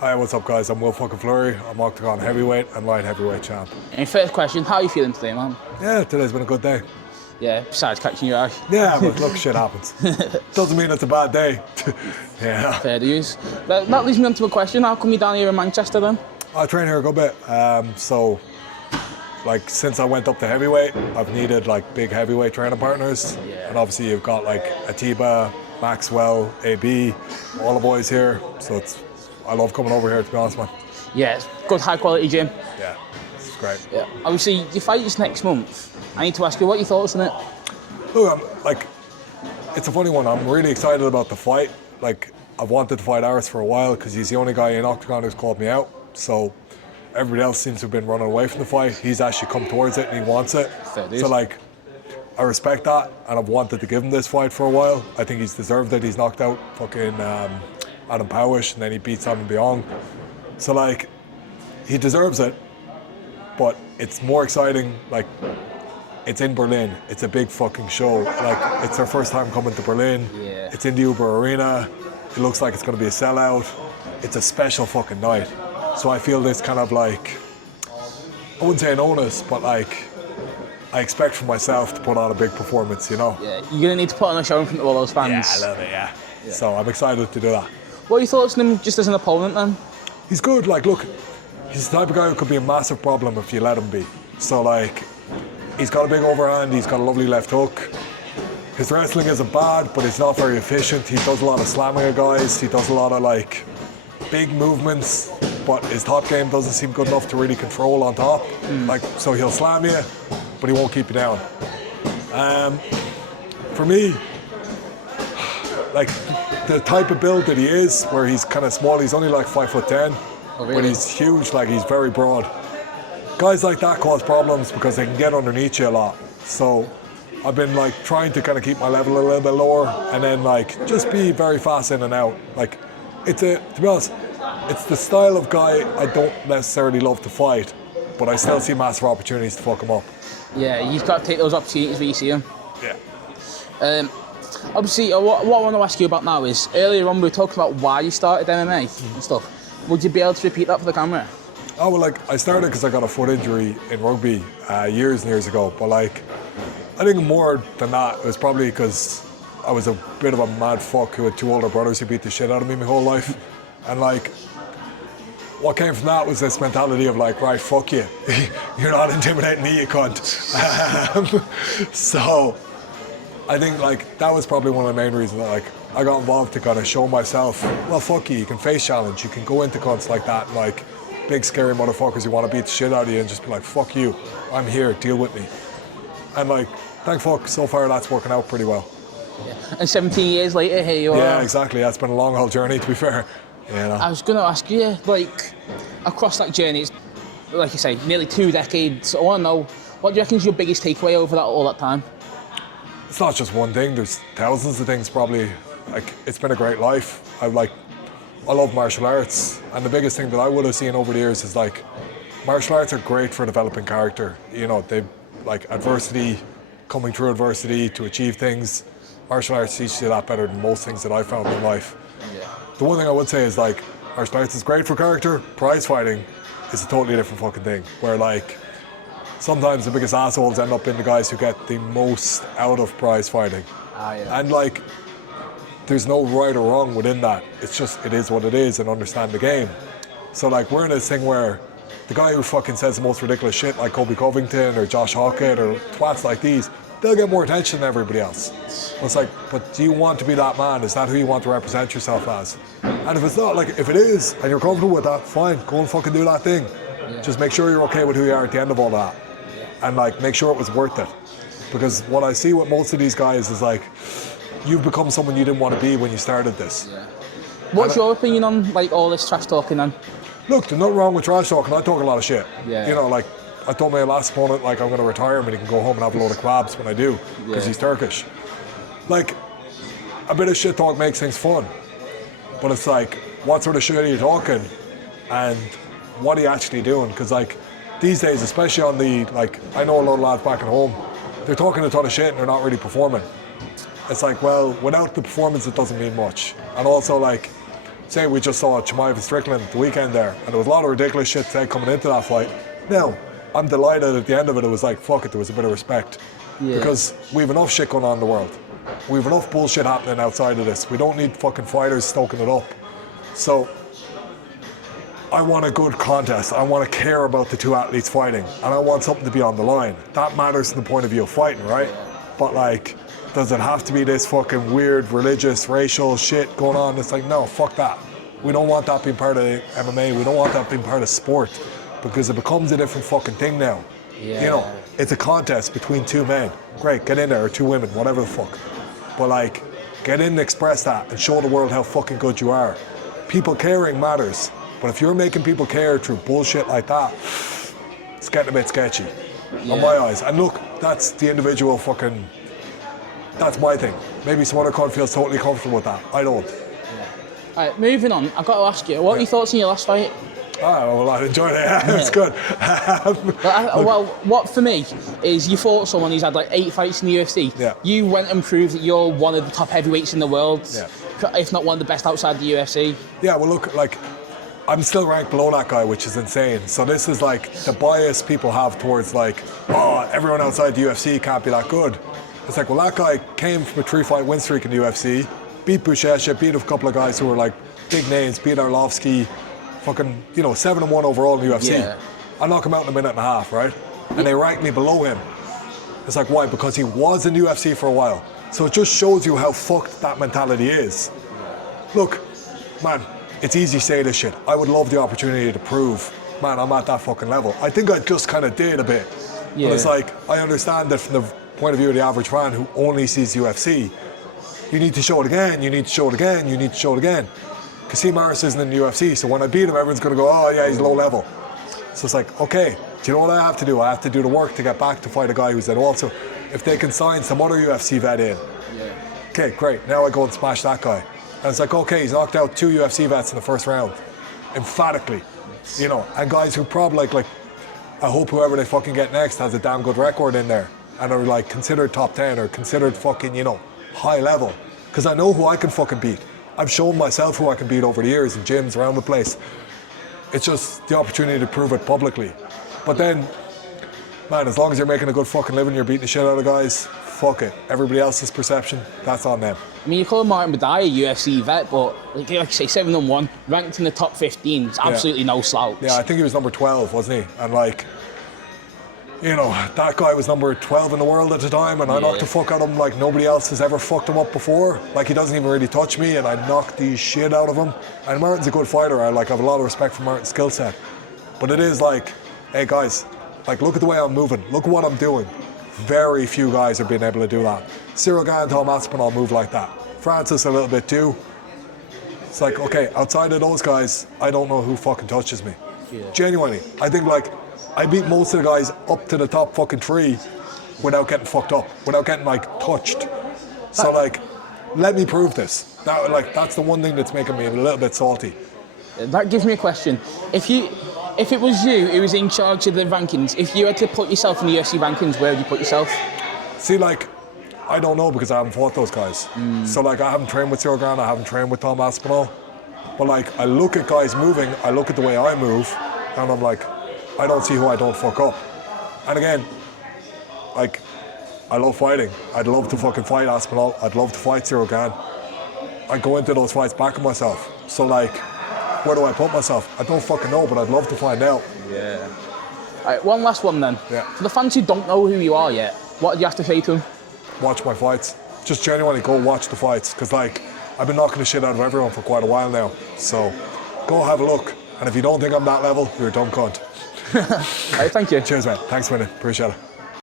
Hi, what's up guys? I'm Will fucking Fleury. I'm Oktagon heavyweight and light heavyweight champ. And first question, how are you feeling today, man? Yeah, today's been a good day. Yeah, besides catching your eye. Yeah, but look, shit happens. Doesn't mean it's a bad day. Yeah. Fair dues. That leads me on to a question. How come you're down here in Manchester then? I train here a good bit. So, like, since I went up to heavyweight, I've needed like big heavyweight training partners. Yeah. And obviously you've got like Atiba, Maxwell, AB, all the boys here. So I love coming over here, to be honest, man. Yeah, it's good high quality gym. Yeah, it's great. Yeah. Obviously, your fight is next month. I need to ask you what your thoughts on it. Look, it's a funny one. I'm really excited about the fight. Like, I've wanted to fight Aras for a while because he's the only guy in Oktagon who's called me out. So everybody else seems to have been running away from the fight. He's actually come towards it and he wants it. So like, I respect that and I've wanted to give him this fight for a while. I think he's deserved it. He's knocked out fucking Adam Powish and then he beat Simon Biong. So like, he deserves it, but it's more exciting, like, it's in Berlin. It's a big fucking show. Like, it's their first time coming to Berlin. Yeah. It's in the Uber Arena. It looks like it's gonna be a sellout. It's a special fucking night. So I feel this kind of like, I wouldn't say an onus, but like, I expect from myself to put on a big performance, you know? Yeah, you're going to need to put on a show in front of all those fans. Yeah, I love it, yeah. So I'm excited to do that. What are your thoughts on him just as an opponent then? He's good, like, look, he's the type of guy who could be a massive problem if you let him be. So like, he's got a big overhand, he's got a lovely left hook. His wrestling isn't bad, but it's not very efficient. He does a lot of slamming of guys, he does a lot of like, big movements, but his top game doesn't seem good enough to really control on top. Like, so he'll slam you, but he won't keep you down. For me, like, the type of build that he is, where he's kind of small, he's only like 5'10", but he's huge, like he's very broad. Guys like that cause problems because they can get underneath you a lot. So I've been like trying to kind of keep my level a little bit lower and then like just be very fast in and out. Like, to be honest, it's the style of guy I don't necessarily love to fight, but I still see massive opportunities to fuck him up. Yeah, you've got to take those opportunities where you see them. Yeah. Obviously, what I want to ask you about now is, earlier on we were talking about why you started MMA and stuff. Would you be able to repeat that for the camera? Oh, well, like, I started because I got a foot injury in rugby years and years ago, but like, I think more than that, it was probably because I was a bit of a mad fuck who had two older brothers who beat the shit out of me my whole life. And like, what came from that was this mentality of like, right, fuck you. You're not intimidating me, you cunt. So I think like, that was probably one of the main reasons that like, I got involved to kind of show myself, well, fuck you can face challenge, you can go into cunts like that, and like, big scary motherfuckers who want to beat the shit out of you and just be like, fuck you, I'm here, deal with me. And like, thank fuck, so far that's working out pretty well. Yeah. And 17 years later, here you are. Yeah, exactly, that's been a long haul journey, to be fair. You know? I was going to ask you, like, across that journey, it's, like you say, nearly 2 decades. I want to know, what do you reckon is your biggest takeaway over all that time? It's not just one thing, there's thousands of things probably. Like, it's been a great life. I love martial arts, and the biggest thing that I would have seen over the years is like, martial arts are great for developing character. You know, they like adversity, coming through adversity to achieve things. Martial arts teaches you that better than most things that I found in life. Yeah. The one thing I would say is like, martial arts is great for character. Prize fighting is a totally different fucking thing. Where like, sometimes the biggest assholes end up being the guys who get the most out of prize fighting. Yeah. And like, there's no right or wrong within that. It's just, it is what it is, and understand the game. So like, we're in this thing where the guy who fucking says the most ridiculous shit, like Kobe Covington or Josh Hockett or twats like these, they'll get more attention than everybody else. It's like, but do you want to be that man? Is that who you want to represent yourself as? And if it's not, like, if it is, and you're comfortable with that, fine, go and fucking do that thing. Yeah. Just make sure you're okay with who you are at the end of all that. Yeah. And like, make sure it was worth it. Because what I see with most of these guys is like, you've become someone you didn't want to be when you started this. Yeah. What's your opinion on like all this trash talking then? Look, there's nothing wrong with trash talking. I talk a lot of shit. Yeah. You know, like, I told my last opponent, like, I'm going to retire him and he can go home and have a load of kebabs when I do, because he's Turkish. Like, a bit of shit talk makes things fun. But it's like, what sort of shit are you talking? And what are you actually doing? Because like, these days, especially on the, like, I know a lot of lads back at home, they're talking a ton of shit and they're not really performing. It's like, well, without the performance, it doesn't mean much. And also, like, say we just saw Chimaev Strickland the weekend there, and there was a lot of ridiculous shit said coming into that fight. Now, I'm delighted at the end of it, it was like, fuck it, there was a bit of respect. Yeah. Because we have enough shit going on in the world. We have enough bullshit happening outside of this. We don't need fucking fighters stoking it up. So, I want a good contest. I want to care about the two athletes fighting. And I want something to be on the line. That matters from the point of view of fighting, right? But like, does it have to be this fucking weird religious, racial shit going on? It's like, no, fuck that. We don't want that being part of MMA. We don't want that being part of sport. Because it becomes a different fucking thing now. Yeah. You know, it's a contest between two men. Great, get in there, or two women, whatever the fuck. But like, get in and express that and show the world how fucking good you are. People caring matters. But if you're making people care through bullshit like that, it's getting a bit sketchy, in my eyes. And look, that's the individual fucking, that's my thing. Maybe some other cunt feels totally comfortable with that. I don't. All right, moving on. I've got to ask you, what are your thoughts on your last fight? Oh, well, I enjoyed it. It was good. Well, what for me is you fought someone who's had like 8 fights in the UFC. Yeah. You went and proved that you're one of the top heavyweights in the world, Yeah. if not one of the best outside the UFC. Yeah, well, look, like, I'm still ranked below that guy, which is insane. So this is like the bias people have towards like, oh, everyone outside the UFC can't be that good. It's like, well, that guy came from a 3-fight win streak in the UFC, beat Buchecha, beat a couple of guys who were like big names, beat Arlovsky, fucking, 7-1 overall in the UFC. Yeah. I knock him out in a minute and a half, right? And they rank me below him. It's like, why? Because he was in the UFC for a while. So it just shows you how fucked that mentality is. Look, man, it's easy to say this shit. I would love the opportunity to prove, man, I'm at that fucking level. I think I just kind of did a bit. Yeah. But it's like, I understand that from the point of view of the average fan who only sees UFC, you need to show it again, you need to show it again, you need to show it again. Kasim Aras isn't in the UFC, so when I beat him, everyone's going to go, oh yeah, he's low level. So it's like, okay, do you know what I have to do? I have to do the work to get back to fight a guy who's at all. So if they can sign some other UFC vet in, okay, great, now I go and smash that guy. And it's like, okay, he's knocked out 2 UFC vets in the first round, emphatically, and guys who probably, like, I hope whoever they fucking get next has a damn good record in there and are, like, considered top 10 or considered fucking, high level. Because I know who I can fucking beat. I've shown myself who I can beat over the years in gyms around the place. It's just the opportunity to prove it publicly. But then, man, as long as you're making a good fucking living, you're beating the shit out of guys, fuck it. Everybody else's perception, that's on them. I mean, you call Martin Badai a UFC vet, but like you say, 7-1, ranked in the top 15, it's absolutely no slouch. Yeah, I think he was number 12, wasn't he? And like, that guy was number 12 in the world at the time, and I knocked the fuck out of him like nobody else has ever fucked him up before. Like, he doesn't even really touch me, and I knocked the shit out of him. And Martin's a good fighter. I have a lot of respect for Martin's skill set. But it is like, hey guys, like, look at the way I'm moving. Look at what I'm doing. Very few guys are being able to do that. Cyril Gane, Tom Aspinall move like that. Francis a little bit too. It's like, okay, outside of those guys, I don't know who fucking touches me. Yeah. Genuinely. I think, like, I beat most of the guys up to the top fucking 3 without getting fucked up, without getting, like, touched. So, like, let me prove this. That's the one thing that's making me a little bit salty. That gives me a question. If it was you who was in charge of the rankings, if you had to put yourself in the UFC rankings, where would you put yourself? See, like, I don't know because I haven't fought those guys. So, like, I haven't trained with Cyril Gane, I haven't trained with Tom Aspinall. But, like, I look at guys moving, I look at the way I move, and I'm like, I don't see who I don't fuck up. And again, like, I love fighting. I'd love to fucking fight Aspinall. I'd love to fight Cyril Gane. I go into those fights backing myself. So, like, where do I put myself? I don't fucking know, but I'd love to find out. Yeah. All right, one last one then. Yeah. For the fans who don't know who you are yet, what do you have to say to them? Watch my fights. Just genuinely go watch the fights. Because, like, I've been knocking the shit out of everyone for quite a while now. So, go have a look. And if you don't think I'm that level, you're a dumb cunt. All right, thank you. Cheers, man. Thanks, man. Appreciate it.